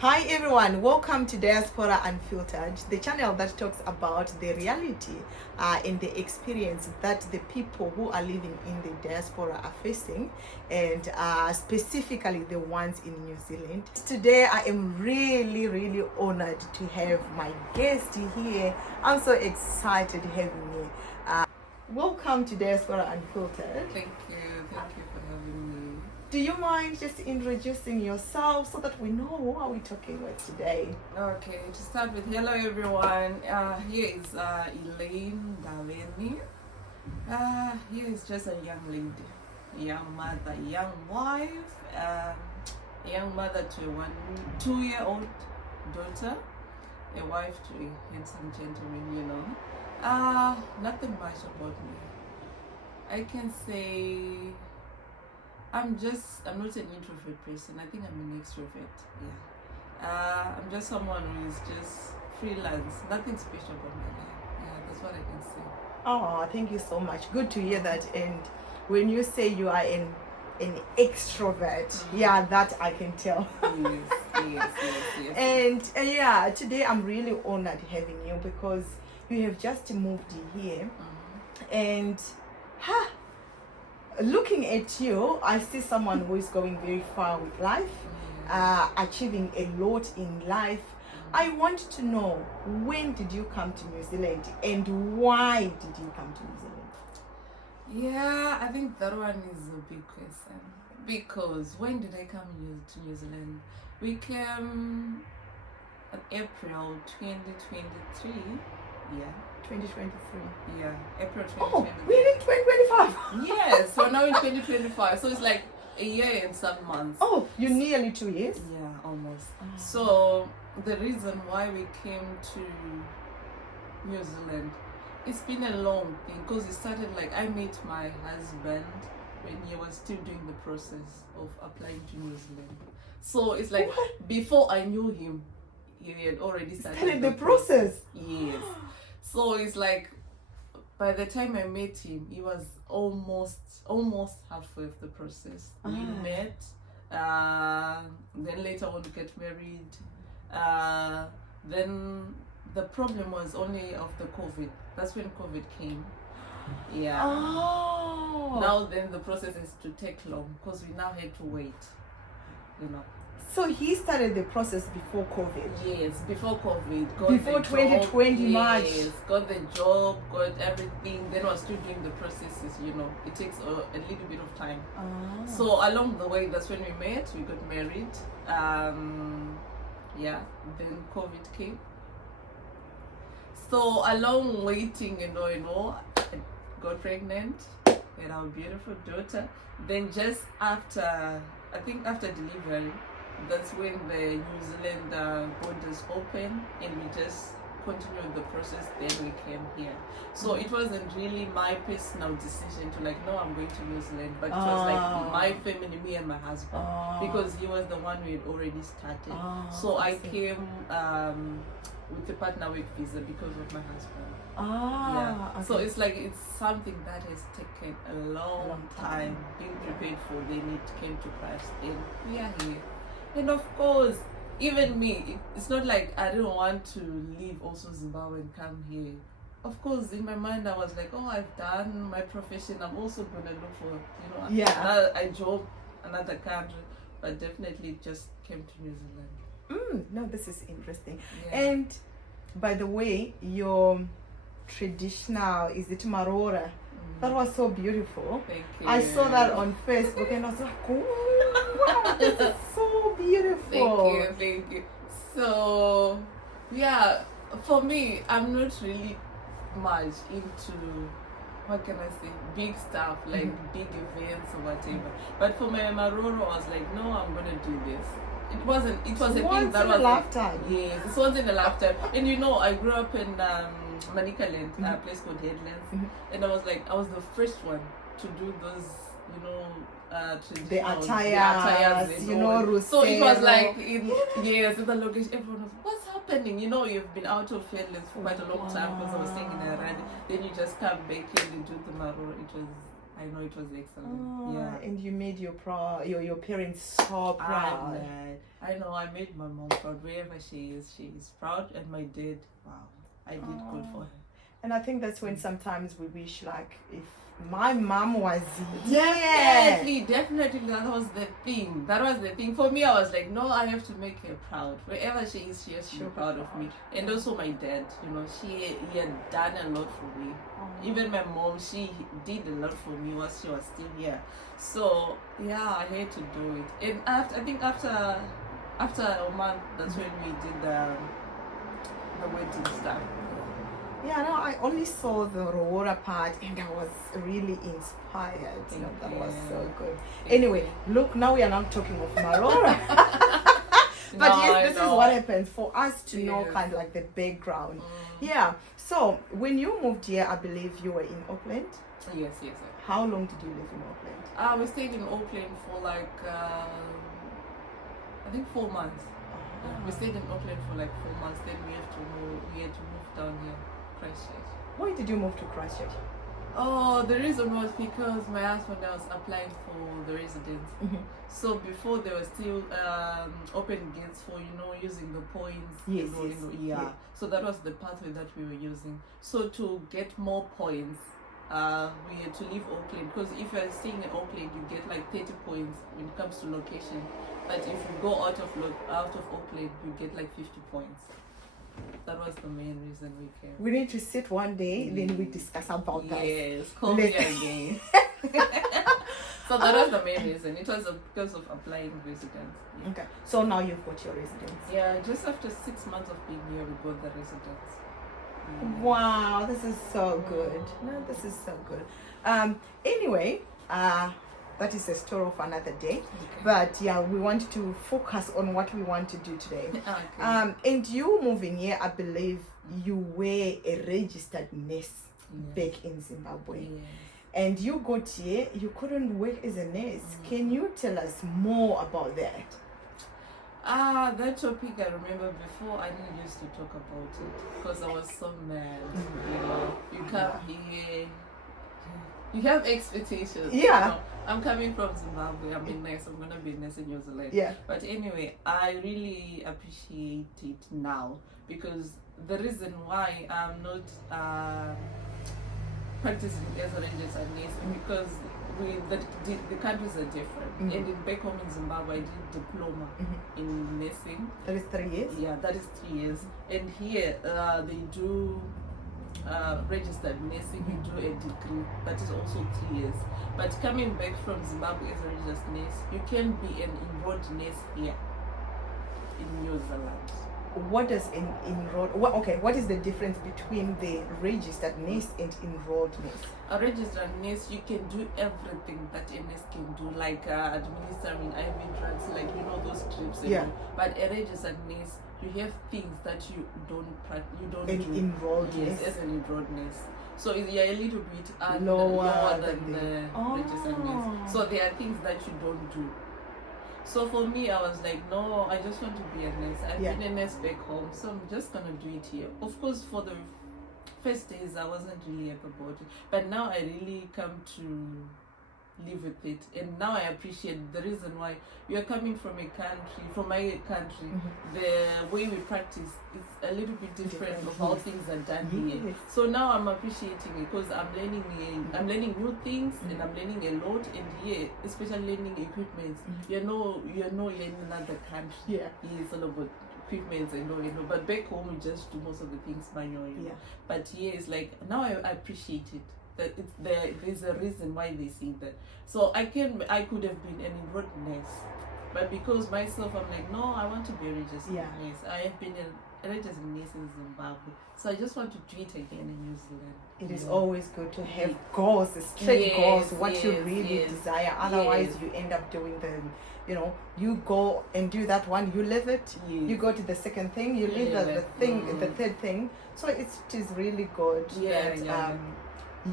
Hi everyone, welcome to Diaspora Unfiltered, the channel that talks about the reality and the experience that the people who are living in the diaspora are facing, and specifically the ones in New Zealand. Today I am really honored to have my guest here. I'm so excited having you. Welcome to Diaspora Unfiltered. Thank you for having me. Do you mind just introducing yourself so that we know who are we talking with today? Okay, to start with, hello everyone. Here is Elaine Daveni. Here is just a young lady, young mother, young wife, young mother to a 2-year-old daughter, a wife to a handsome gentleman, nothing much about me. I can say I'm not an introvert person. I think I'm an extrovert. Yeah. I'm just someone who is just freelance. Nothing special about my life. Yeah, that's what I can say. Oh, thank you so much. Good to hear that. And when you say you are an extrovert, yeah, that I can tell. Yes. And yeah, today I'm really honored having you because you have just moved here, and looking at you, I see someone who is going very far with life, achieving a lot in life. I want to know, when did you come to New Zealand and why did you come to New Zealand? Yeah, I think that one is a big question. Because when did I come to New Zealand? We came in April 2023. Yeah. 2023. Yeah, April 2023. Oh, we're in 2025. Yes, so now in 2025. So it's like a year and some months. Oh, you're nearly 2 years? Yeah, almost. So the reason why we came to New Zealand, it's been a long thing because it started like I met my husband when he was still doing the process of applying to New Zealand. So it's like before I knew him, he had already started the process. Yes. So it's like by the time I met him, he was almost halfway of the process. We met, then later on to get married. Then the problem was only of the COVID. That's when COVID came. Yeah. Oh. Now then the process is to take long because we now had to wait. So he started the process before COVID? Yes, before COVID. Before 2020 March? Yes, got the job, got everything. Then was still doing the processes, It takes a little bit of time. So along the way, that's when we met, we got married. Then COVID came. So along waiting, I got pregnant with our beautiful daughter. Then just after delivery, that's when the New Zealand borders opened and we just continued the process. Then we came here. So it wasn't really my personal decision to no, I'm going to New Zealand, but it was like my family, me and my husband, because he was the one who had already started. So I came with the partner work visa because of my husband. Okay. So it's like it's something that has taken a long time being prepared for. Then it came to pass, and we are here. And of course, even me, it's not like I don't want to leave also Zimbabwe and come here. Of course, in my mind I was like, I've done my profession. I'm also gonna look for a job, another country. But definitely just came to New Zealand. No, this is interesting. Yeah. And by the way, your traditional, is it Marora? That was so beautiful. Thank you. I saw that on Facebook and I was like, oh, wow, this is so beautiful. Thank you. So, yeah, for me, I'm not really much into, what can I say, big stuff, like big events or whatever. But for my Maroro, I was like, no, I'm going to do this. It was a thing that was a lifetime. Yes, it's once in a lifetime. And I grew up in Manikaland, a place called Headlands, and I was the first one to do those, the attires, so it was like in the location, everyone was, what's happening? You've been out of Headlands for quite a long time because I was staying in Iran. Then you just come back and you do the Maro. It was I know it was excellent. Oh, Yeah. and you made your parents so proud. I know I made my mom proud. Wherever she is proud. And my dad, wow, I did good for her. And I think that's when sometimes we wish, like, if my mom was Definitely, that was the thing. That was the thing. For me, I was like, no, I have to make her proud. Wherever she is, she has to be proud of me. And also my dad, you know, he had done a lot for me. Even my mom, she did a lot for me while she was still here. So yeah, I had to do it. And I think after a month, that's when we did the wedding stuff. Yeah, no, I only saw the Rowora part and I was really inspired. You know, that was so good. Anyway, look, now we are not talking of Marora. But yes, this is what happens for us to know kind of like the background. Yeah. So when you moved here, I believe you were in Auckland. Yes. How long did you live in Auckland? We stayed in Auckland for like I think 4 months. We stayed in Auckland for like 4 months. Then we had to move down here, Christchurch. Why did you move to Christchurch? Oh, the reason was because my husband was applying for the residence. So before there were still open gates for, you know, using the points. Yes. Yeah. So that was the pathway that we were using. So to get more points, we had to leave Auckland, because if you're staying in Auckland, you get like 30 points when it comes to location. But if you go out of Auckland, you get like 50 points. That was the main reason we came. We need to sit one day, then we discuss about that. Yes, call me again. So that was the main reason. It was because of applying residence. Yeah. Okay. So now you've got your residence. Yeah, just after 6 months of being here, we got the residence. Wow, this is so good. No, this is so good. Anyway, that is a story of another day. Okay. But yeah, we want to focus on what we want to do today. Okay. And you moving here, I believe you were a registered nurse back in Zimbabwe. Yes. And you got here, you couldn't work as a nurse. Can you tell us more about that? That topic, I remember before I didn't used to talk about it because I was so mad. You know, you come here, you have expectations. Yeah. You know, I'm coming from Zimbabwe. I'm a nurse. I'm gonna be a nurse in New Zealand. Yeah. But anyway, I really appreciate it now, because the reason why I'm not practicing as a registered nurse, because the countries are different. And in back home in Zimbabwe, I did diploma in nursing. That is 3 years? Yeah, that is 3 years. And here they do registered nursing. You do a degree, but it's also 3 years. But coming back from Zimbabwe as a registered nurse, you can be an enrolled nurse here in New Zealand. What does enrolled? What is the difference between the registered nurse and enrolled nurse? A registered nurse, you can do everything that a nurse can do, like administering IV drugs, like, you know, those drips. Yeah. But a registered nurse, you have things that you don't do. Enrolled yes, nurse. as an enrolled nurse. So you're a little bit lower than the registered nurse. So there are things that you don't do. So for me, I was like, no, I just want to be a nurse. I've been a nurse back home, so I'm just gonna do it here. Of course, for the first days, I wasn't really happy about it, but now I really come to live with it, and now I appreciate the reason why you're coming from my country. The way we practice is a little bit different of how things are done here. So now I'm appreciating it, because I'm learning new things, and I'm learning a lot. And here, especially learning equipment, you're in another country. Yeah. It's all about equipment, I know. But back home, we just do most of the things manually. Yeah. But here, it's like, now I appreciate it. That there's a reason why they say that. So I could have been an enrolled nurse, but because myself, I'm like, no, I want to be a registered nurse. I have been a registered nurse in Zimbabwe, so I just want to do it again in New Zealand. It is always good to have goals, straight goals, what you really desire. Otherwise, you end up doing you go and do that one, you live it. You go to the second thing, you live the third thing. So it is really good that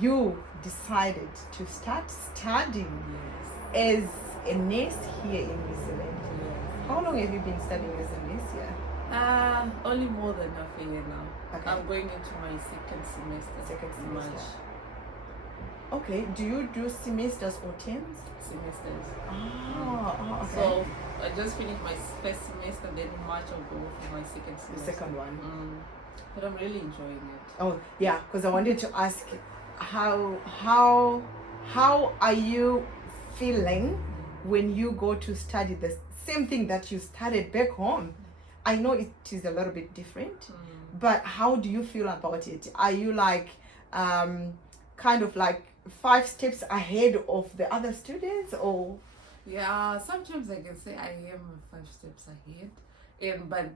you decided to start studying as a nurse here in New Zealand. How long have you been studying as a nurse here? Only more than half a year now. Okay. I'm going into my second semester. Second semester. March. Okay. Do you do semesters or terms? Semesters. Oh, okay. So I just finished my first semester, then in March I'll go for my second The semester. second one. But I'm really enjoying it. Oh, yeah, because I wanted to ask how are you feeling when you go to study the same thing that you studied back home? I know it is a little bit different, but how do you feel about it? Are you like kind of like 5 steps ahead of the other students, or? Yeah, sometimes I can say I am 5 steps ahead. But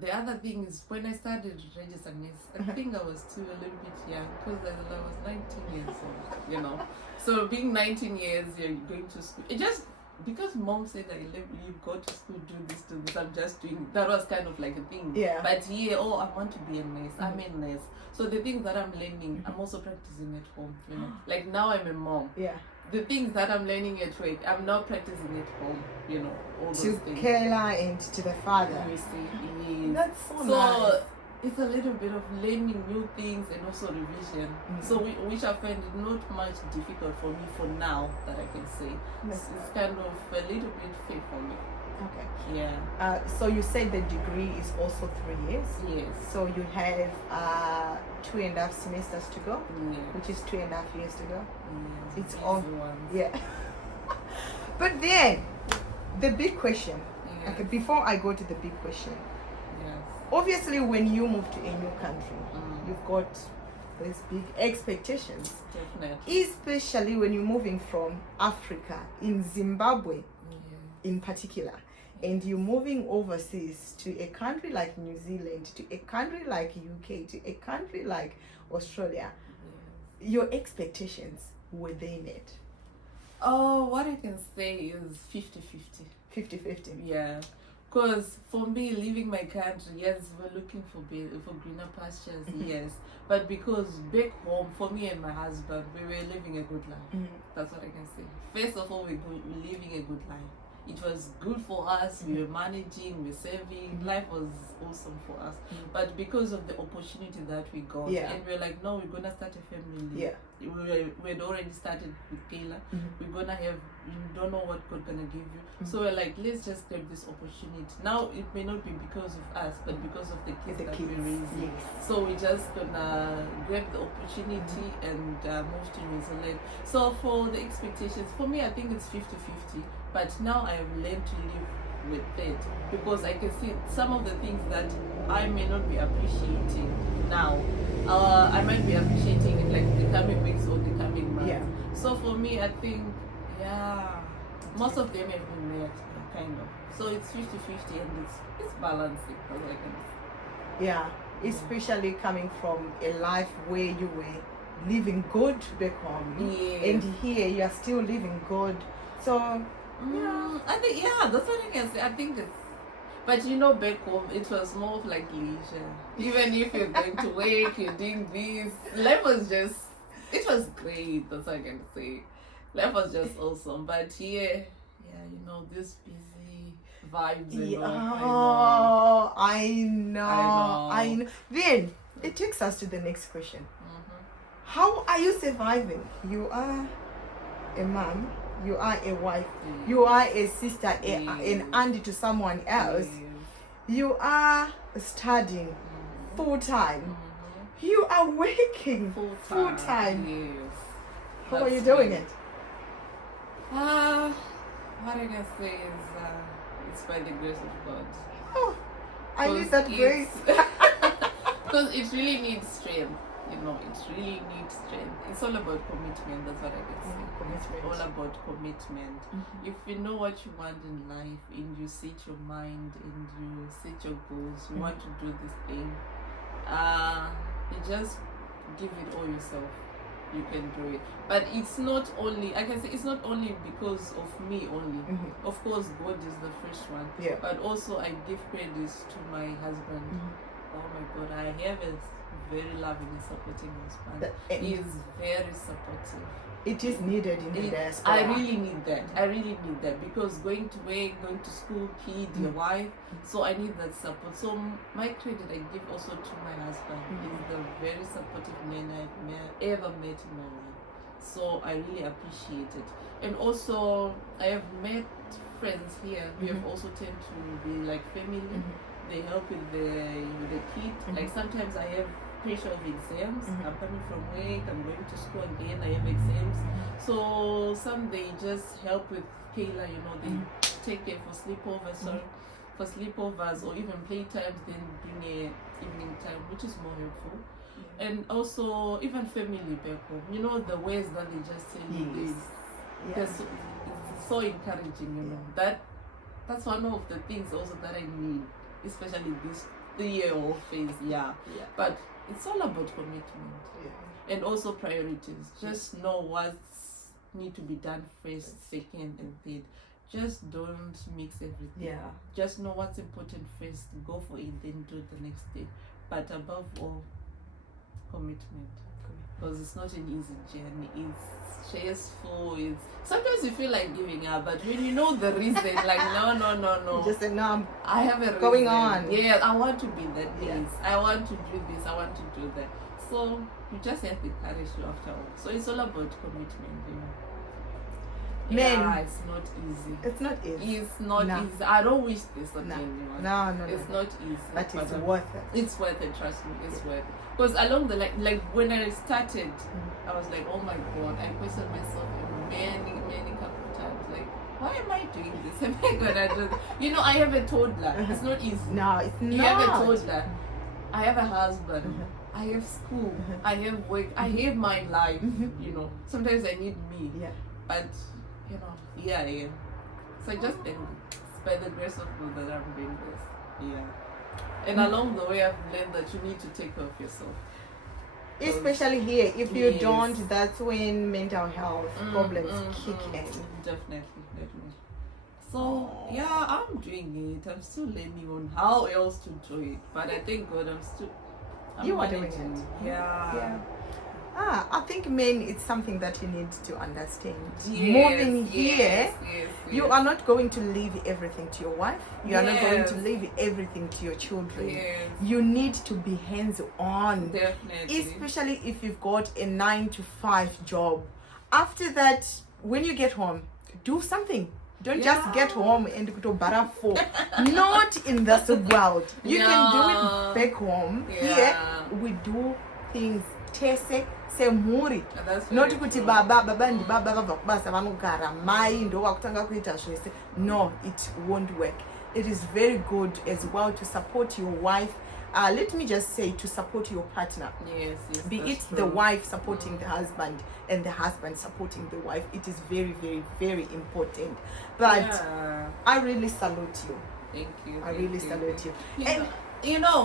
the other thing is, when I started register nurse, I think I was still a little bit young, because I was 19 years old, you know. So being 19 years, you're going to school. It just, because mom said you go to school, do this, I'm just doing, that was kind of like a thing. Yeah. But I want to be a nurse. I'm a nurse. So the things that I'm learning, I'm also practicing at home, you know. Like now I'm a mom. Yeah. The things that I'm learning at work, I'm now practicing at home, you know, all those To things. Kayla and to the father. You see, That's so so nice. it's a little bit of learning new things and also revision. So which I find it not much difficult for me for now, that I can say. It's kind of a little bit fair for me. Okay. Yeah. So you said the degree is also 3 years. Yes. So you have 2.5 semesters to go, Yeah. which is 2.5 years to go. Yes. It's Easy all ones. yeah. But then the big question. Yes. Okay, before I go to the big question, Yes. obviously when you move to a new country, Mm. you've got these big expectations, Definitely. especially when you're moving from Africa, in Zimbabwe Yes. in particular, and you're moving overseas to a country like New Zealand, to a country like UK, to a country like Australia. Yes. Your expectations, were they met? Oh, what I can say is 50-50. 50-50. Yeah, because for me, leaving my country, yes, we're looking for greener pastures, yes. But because back home, for me and my husband, we were living a good life. That's what I can say. First of all, we're living a good life. It was good for us. We were managing, we were saving. Life was awesome for us. But because of the opportunity that we got, Yeah. and we're like, no, we're gonna start a family. Yeah. We had already started with Kayla. We're gonna have, you don't know what God's gonna give you. So we're like, let's just grab this opportunity. Now it may not be because of us, but because of the kids that we're raising. Yes. So we're just gonna grab the opportunity and move to New Zealand. So for the expectations, for me, I think it's 50-50. But now I have learned to live with it, because I can see some of the things that I may not be appreciating now. I might be appreciating in like the coming weeks or the coming months. Yeah. So for me, I think, yeah, most of them have been met, kind of. So it's 50-50, and it's balancing, as I can say. Yeah, especially coming from a life where you were living good back home, Yes. and here you are still living good. So I think, yeah, that's what I can say. I think it's, but you know, back home, it was more of like leisure. Even if you're going to work, you're doing this, life was just, it was great, that's what I can say. Life was just awesome. But here, yeah, you know, this busy vibes and yeah, all, I know. I know. Then it takes us to the next question. How are you surviving? You are a mom, you are a wife, you are a sister, an auntie to someone else. You are studying full time. You are working full time. Yes. How are you That's doing me. it? What I can say is it's by the grace of God. Oh, I need that grace. Because it really needs strength. You know, it really needs strength. It's all about commitment. That's what I can say. Commitment. It's all about commitment. If you know what you want in life, and you set your mind, and you set your goals, you want to do this thing, you just give it all yourself. You can do it. But it's not only, I can say, it's not only because of me only. Of course, God is the first one. Yeah. But also, I give credits to my husband. Oh my God, I have a very loving and supporting husband. He is very supportive. It is needed in the diaspora. I really need that. I really need that, because going to work, going to school, kid, your wife, so I need that support. So my credit I give also to my husband. He's the very supportive man I've ever met in my life. So I really appreciate it. And also, I have met friends here who have also tend to be like family. They help with the kid. Like sometimes I have pressure of exams. I'm coming from work, I'm going to school again, I have exams. So some they just help with Kayla, they take her for sleepovers or even playtimes, then bring a evening time, which is more helpful. And also even family back home, the ways that they just tell you it's so encouraging, that's one of the things also that I need, especially this 3-year-old phase. But it's all about commitment and also priorities. Just know what's need to be done first, second, and third. Just don't mix everything. Just know what's important first, go for it, then do the next day. But above all, commitment. Because it's not an easy journey. It's stressful. Sometimes you feel like giving up, but when you know the reason, like no. You just say no. I have a reason. Going on. Yeah, I want to be that place. I want to do this. I want to do that. So you just have the courage after all. So it's all about commitment. Men, it's not easy. It's not easy. It's not easy. I don't wish this on anyone. No. It's not easy. But it's worth it. It's worth it. Trust me, it's worth it. Because along the like when I started, I was like, oh my god, I questioned myself many couple of times. Like, why am I doing this? Am I gonna do this? I have a toddler. It's not easy. No, it's not. You have a toddler. I have a husband. I have school. I have work. I have my life. Sometimes I need me. But I am. So I just think it's by the grace of God that I'm doing this. And along the way, I've learned that you need to take care of yourself. Especially here, if you don't, that's when mental health problems kick in. Definitely. So I'm doing it. I'm still learning on how else to do it. But I thank God I'm you are doing managing. it. Yeah. I think men, it's something that you need to understand. Yes, Moving here, you are not going to leave everything to your wife. You are not going to leave everything to your children. You need to be hands-on. Definitely. Especially if you've got a 9-to-5 job. After that, when you get home, do something. Don't just get home and go to barafo. Not in this world. You can do it back home. Here, we do things semhuri noti kuti baba ndibaba vabva kubasa vanogara mai ndo wakutanga kuita zvese. No, it won't work. It is very good as well to support your wife. Let me just say, to support your partner. Yes, be it true. The wife supporting the husband and the husband supporting the wife. It is very, very, very important. But I really salute you. Thank you. I really salute you. And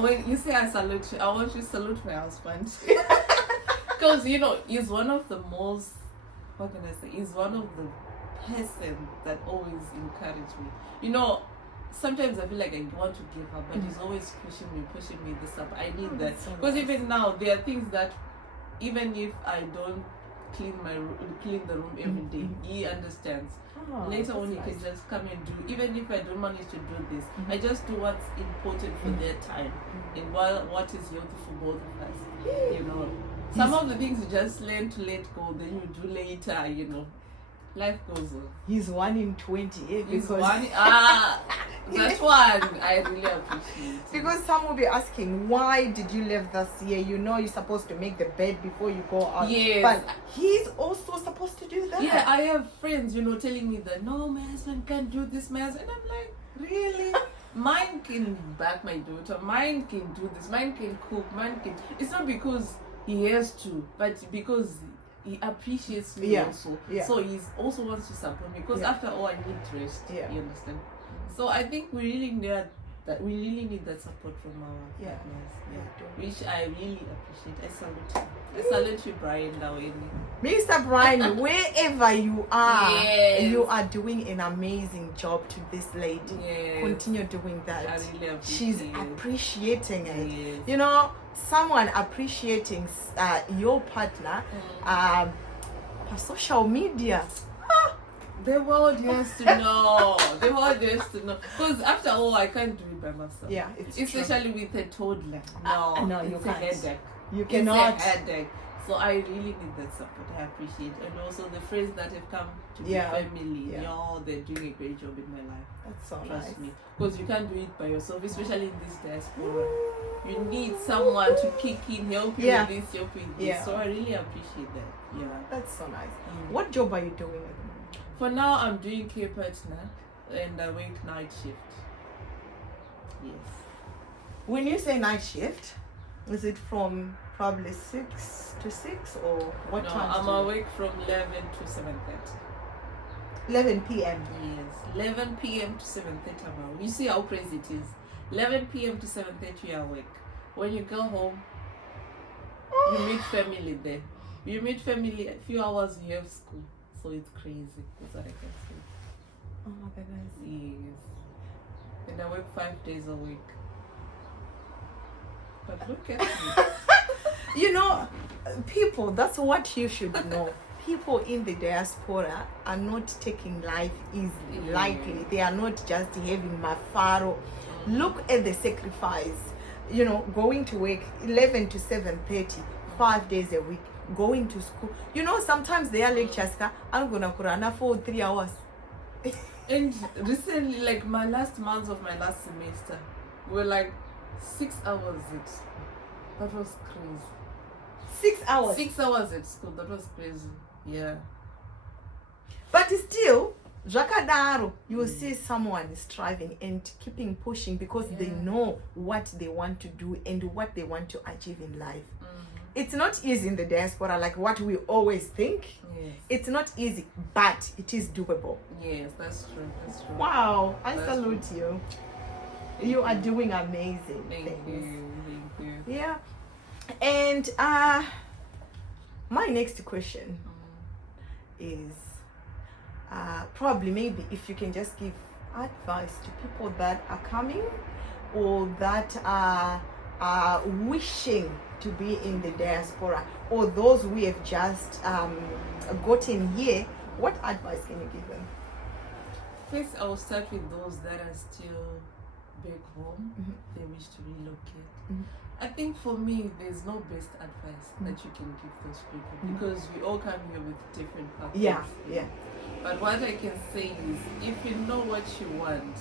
when you say I salute you, I want you to salute my husband. Because he's one of the most, he's one of the person that always encouraged me. Sometimes I feel like I want to give up, but he's always pushing me this up. I need that. Because even now, there are things that even if I don't clean the room every day, he understands. Later on, he can just come and do. Even if I don't manage to do this, I just do what's important for their time and what is healthy for both of us. Some of the things you just learn to let go, then you do later. Life goes on. He's 1 in 20. He's one. That one I really appreciate. Because some will be asking, why did you leave this year? You're supposed to make the bed before you go out. Yes. But he's also supposed to do that. Yeah, I have friends, telling me that, no, my husband can't do this, and I'm like, really? Mine can back my daughter. Mine can do this. Mine can cook. It's not because he has to, but because he appreciates me also. So he also wants to support me because after all, I need rest. You understand? So I think we really need that. We really need that support from our partners. Which I really appreciate. I salute you. I salute you, Brian Dawini. Mr. Brian, wherever you are, you are doing an amazing job to this lady. Continue doing that. I really appreciate She's appreciating it. Someone appreciating your partner on social media. The world has to know. The world has to know. Because after all, I can't do it by myself. It's especially with a toddler. No, you it's can't. a headache. You cannot. It's a headache. So I really need that support. I appreciate it. And also the friends that have come to be family. They're doing a great job in my life. That's so Trust nice. me. Because you can't do it by yourself, especially in this diaspora. You need someone to kick in, help you with this, help with this. So I really appreciate that. Yeah. That's so nice. What job are you doing at the moment? For now, I'm doing care partner and I work night shift. Yes. When you say night shift, is it from probably 6 to 6 or what time? No, I'm awake from 11 to 7:30. 11 p.m. Yes, 11 p.m. to 7:30 I'm awake. You see how crazy it is. 11 p.m. to 7:30 you're awake. When you go home, you meet family there. You meet family a few hours you have school. So it's crazy. That's what I can say. Oh my goodness. Yes. And I work 5 days a week. But look at me. You know, people, that's what you should know. People in the diaspora are not taking life easily, lightly. They are not just having mafaro. Look at the sacrifice. You know, going to work 11 to 7:30, 5 days a week, going to school. You know, sometimes their lectures are going to run for 3 hours. And recently, like my last month of my last semester, were like 6 hours at school. That was crazy. 6 hours? 6 hours at school. That was crazy. Yeah. But still, Jakadaro, you will see someone striving and keeping pushing because they know what they want to do and what they want to achieve in life. It's not easy in the diaspora, like what we always think. Yes. It's not easy, but it is doable. Yes, that's true. That's true. Wow, I salute you. You are doing amazing Thank things. you. Thank you. Yeah. And my next question is probably maybe if you can just give advice to people that are coming or that are wishing to be in the diaspora or those who have just gotten here, what advice can you give them? First, I will start with those that are still back home. They wish to relocate. I think for me, there's no best advice that you can give those people because we all come here with different paths. Yeah. But what I can say is, if you know what you want,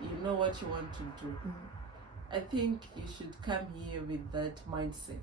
you know what you want to do. I think you should come here with that mindset.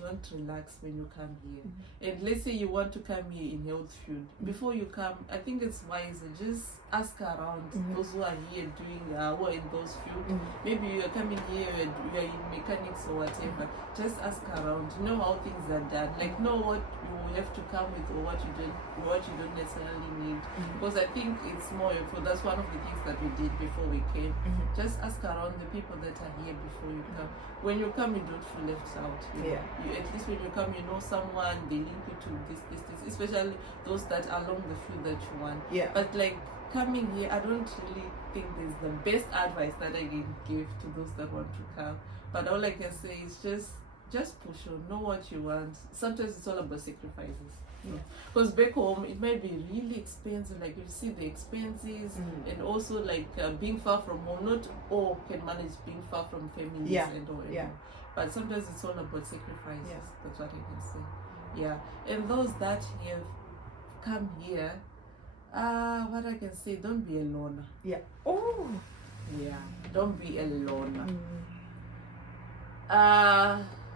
Don't relax when you come here. And let's say you want to come here in health field. Before you come, I think it's wiser just ask around those who are here doing who are in those fields. Maybe you are coming here, you are in mechanics or whatever. Just ask around. Know how things are done. Like know what you have to come with or what you don't necessarily need. Because I think it's more helpful. That's one of the things that we did before we came. Just ask around the people that are here before you come. When you come, you don't feel left out. You at least when you come, you know someone, they link you to this, especially those that are along the field that you want. But like coming here, I don't really think there's the best advice that I can give to those that want to come. But all I can say is just push on, know what you want. Sometimes it's all about sacrifices. Because back home it might be really expensive, like you see the expenses and also like being far from home. Not all can manage being far from families and all. But sometimes it's all about sacrifices. That's what I can say. And those that have come here, what I can say, don't be a loner. Don't be a loner.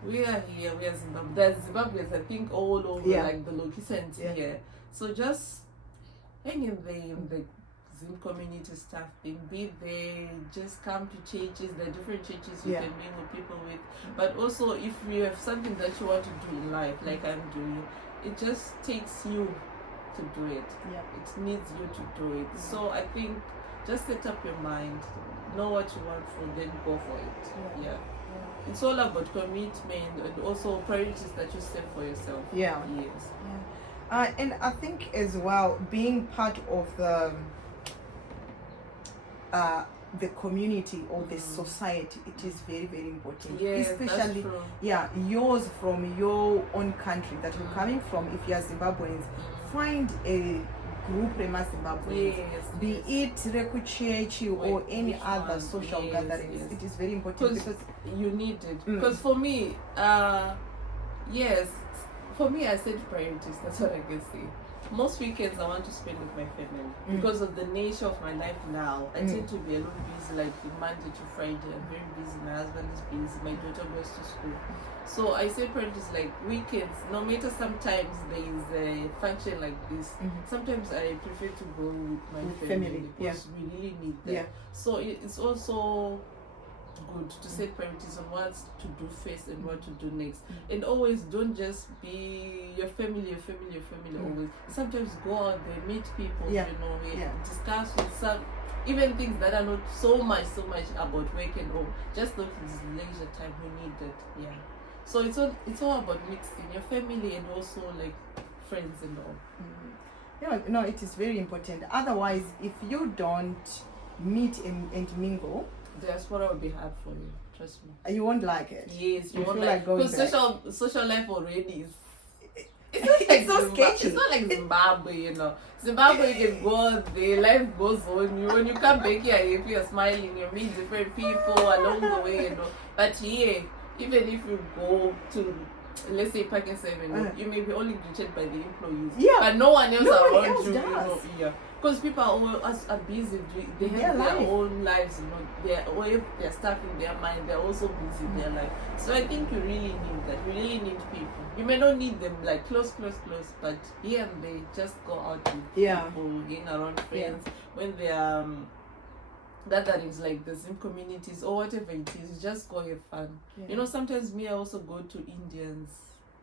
We are here, we are Zimbabwe. There's Zimbabweans, I think, all over like the locations here. So just hang in there in the Zim community staff thing. Be there, just come to churches. There are different churches you can mingle people with. But also if you have something that you want to do in life, like I'm doing, it just takes you to do it. It needs you to do it. So I think just set up your mind, know what you want for, then go for it. It's all about commitment and also priorities that you set for yourself. Yes. And I think as well, being part of the community or the society, it is very, very important. Especially yours from your own country that you're coming from. If you are Zimbabweans, find a group Rema Zimbabwe, be it Rekuchechi or any other social gatherings. It is very important because you need it. Because for me, Yes, for me, I set priorities. That's what I can say. Most weekends I want to spend with my family because of the nature of my life now. I tend to be a little busy, like Monday to Friday. I'm very busy. My husband is busy. My daughter goes to school. So I set priorities like weekends. No matter sometimes there is a function like this. Sometimes I prefer to go with my family because we really need that. Yeah. So it's also good to set priorities on what to do first and what to do next, and always don't just be your family always. Sometimes go out there, meet people, discuss with some even things that are not so much about work and all. Just those leisure time we need that. So it's all about mixing your family and also like friends and all. No, it is very important. Otherwise, if you don't meet and mingle, diaspora will be hard for you. Trust me. You won't like it. Yes, you won't like going back. Because social life already is. It's not like so sketchy. It's not like Zimbabwe, you know. Zimbabwe, you can go there, life goes on. When you come back here, if you're smiling, you meet different people along the way, you know. But here, even if you go to, let's say, Park and 7, you may be only greeted by the employees. But no one else around you. Does. Because people are busy, they have their own lives, you know. They're stuff in their mind, they're also busy in their life. So I think you really need that. You really need people. You may not need them like close, but here and there, just go out with people, hang around friends. When they are gatherings like the Zim communities or whatever it is, just go have fun. You know, sometimes I also go to Indians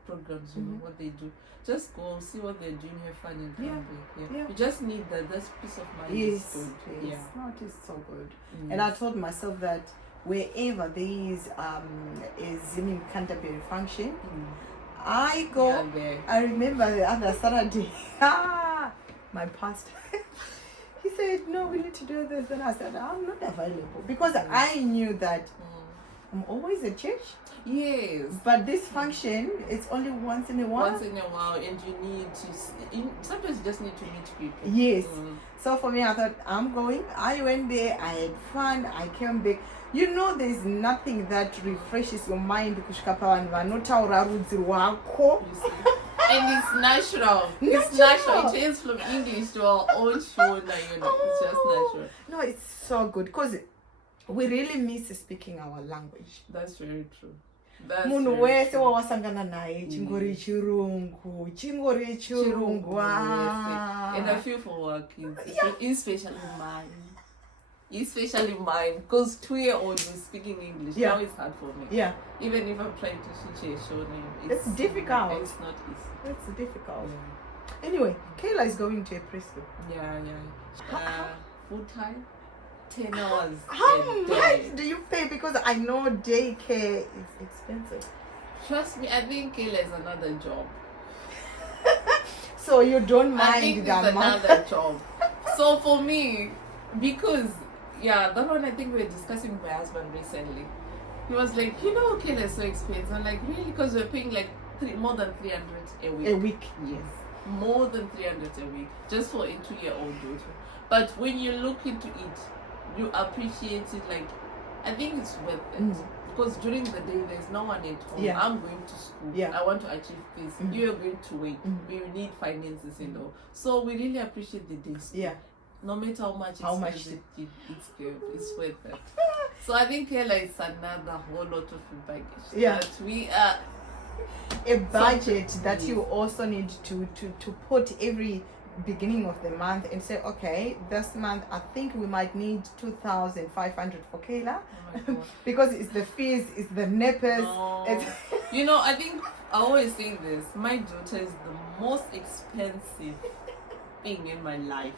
programs, you know, what they do. Just go see what they're doing, have fun and come back. You just need that peace of mind. Yes, no, it is so good. And I told myself that wherever there is a Zim Canterbury function, I go. I remember the other Saturday, my pastor, he said, no, we need to do this. And I said, I'm not available because I knew that I'm always at church. Yes. But this function, it's only once in a while. Once in a while, and you need to, sometimes you just need to meet people. Yes. So for me, I thought, I'm going. I went there, I had fun, I came back. You know, there's nothing that refreshes your mind. You see. And it's natural. It's natural. It changes from English to our own show. You know, it's just natural. No, it's so good because we really miss speaking our language. That's very true. Munhu wese wawasangana naye chingori chirungu. And I feel for our kids, especially mine, because 2-year-old was speaking English. Now it's hard for me. Even if I'm trying to teach a show name, it's difficult. It's not easy. It's difficult. Anyway, Kayla is going to a preschool. Full time. 10 hours. How much do you pay? Because I know daycare is expensive. Trust me, I think Kayla is another job. So you don't mind I think that it's another job. So for me, because that one I think we were discussing with my husband recently. He was like, you know, Kayla is so expensive. I'm like, really? Because we're paying like more than 300 a week. A week? Yes. More than 300 a week. Just for a 2-year-old daughter. But when you look into it, you appreciate it. Like, I think it's worth it because during the day there's no one at home. I'm going to school. I want to achieve this. You're going to wait. We need finances and all. So we really appreciate the days. No matter how much it's worth it. So I think Kayla is another whole lot of baggage. That we are a budget that you also need to put every beginning of the month and say, okay, this month I think we might need 2,500 for Kayla. Because it's the fees, it's the neppers. You know, I think I always say this, my daughter is the most expensive thing in my life.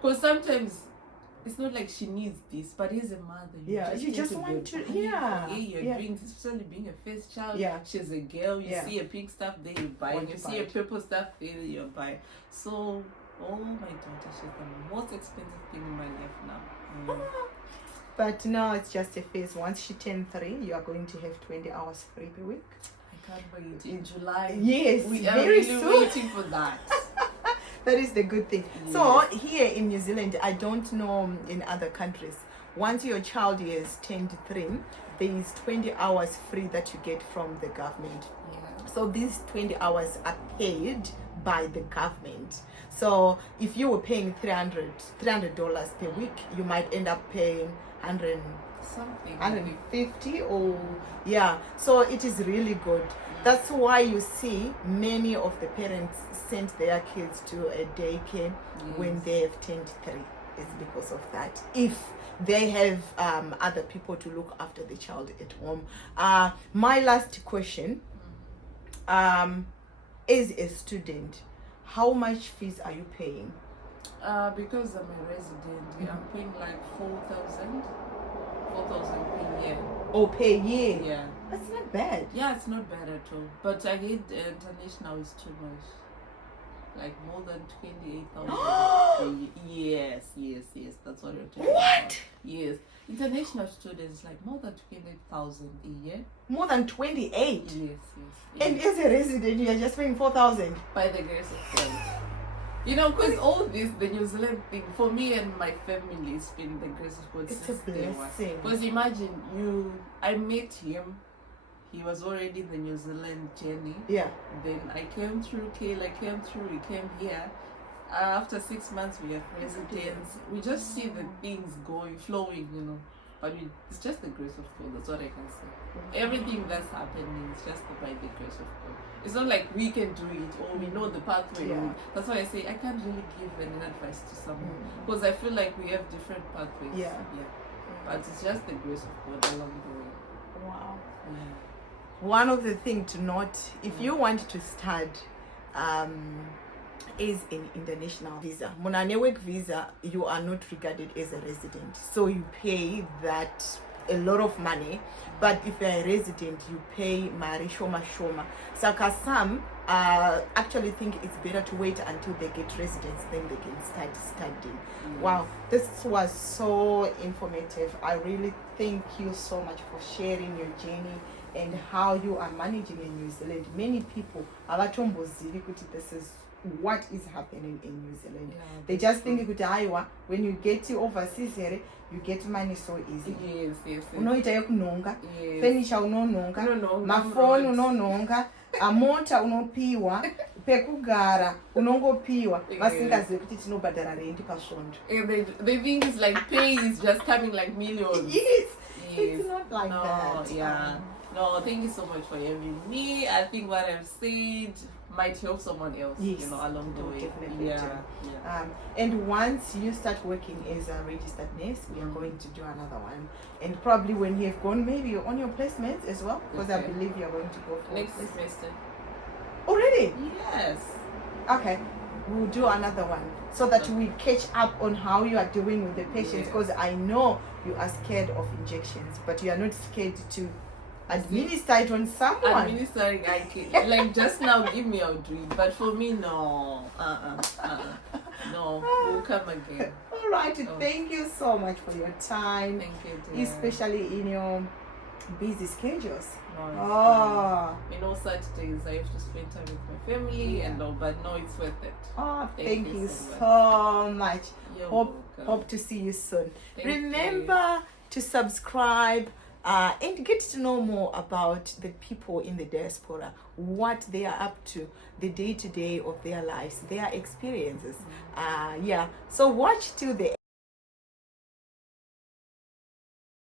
Because sometimes it's not like she needs this, but as a mother, you just want to you're doing, especially being a first child. She's a girl. You see a pink stuff there, you buy. You see a purple stuff there, you buy. So, oh my daughter, she's the most expensive thing in my life now. But no, it's just a phase. Once she turns 3, you are going to have 20 hours free per week. I can't wait. In July. Yes, we are very really soon. waiting for that. That is the good thing. So here in New Zealand, I don't know in other countries, once your child is turned 3, there is 20 hours free that you get from the government. So these 20 hours are paid by the government. So if you were paying $300 per week, you might end up paying 100 something 150 or yeah. So it is really good. That's why you see many of the parents send their kids to a daycare when they have turned 3. It's because of that. If they have other people to look after the child at home. My last question, as a student, how much fees are you paying? Because I'm a resident, I'm paying like 4,000 per year. Oh, per year? Yeah. That's not bad. Yeah, it's not bad at all. But I hate international is too much. Like more than 28,000. Yes. That's what you're talking about. Yes. International students like more than 28,000 a year. More than 28? Yes. And as a resident, you are just paying 4,000? By the grace of God. You know, because all this, the New Zealand thing, for me and my family, it's been the grace of God. It's a blessing. Because imagine, I met him. He was already in the New Zealand journey. Yeah. Then I came through, we came here. After 6 months, we are residents. We just see the things flowing, you know. But it's just the grace of God. That's what I can say. Everything that's happening is just by the grace of God. It's not like we can do it or we know the pathway. Yeah. That's why I say I can't really give an advice to someone because I feel like we have different pathways. Yeah. But it's just the grace of God along the way. Wow. Yeah. One of the things to note, if you want to start is an international visa. Monane work visa, you are not regarded as a resident. So you pay that a lot of money. But if you're a resident, you pay mari shoma. Saka some actually think it's better to wait until they get residence, then they can start studying. Wow, this was so informative. I really thank you so much for sharing your journey and how you are managing in New Zealand. Many people this is what is happening in New Zealand. They just think when you get overseas you get money so easy. Yes. Unoita yokunonga, furniture unononga, mafoni unononga, amota unopiwa, pekugara unongopiwa, vasingazivi kuti tinobhadhara rent pasvondo. They think it's like pay is just coming like millions. Yes. It's not like that. Yeah. No, thank you so much for having me. I think what I've said might help someone else, you know, along the way. Definitely. Yeah. And once you start working as a registered nurse, we are going to do another one. And probably when you have gone, maybe on your placements as well, because I believe you're going to go for next semester. Already? Yes. Okay. We'll do another one so that we catch up on how you are doing with the patients, because I know you are scared of injections, but you are not scared to administer it on someone. Administering, like just now, give me a dream, but for me, no. No, we'll come again. All right. Thank you so much for your time. Thank you, dear. Especially in your busy schedules. You know, Saturdays I have to spend time with my family and all, but no, it's worth it. Thank you so much. Hope to see you soon. Remember to subscribe and get to know more about the people in the diaspora, what they are up to, the day-to-day of their lives, their experiences. So watch till the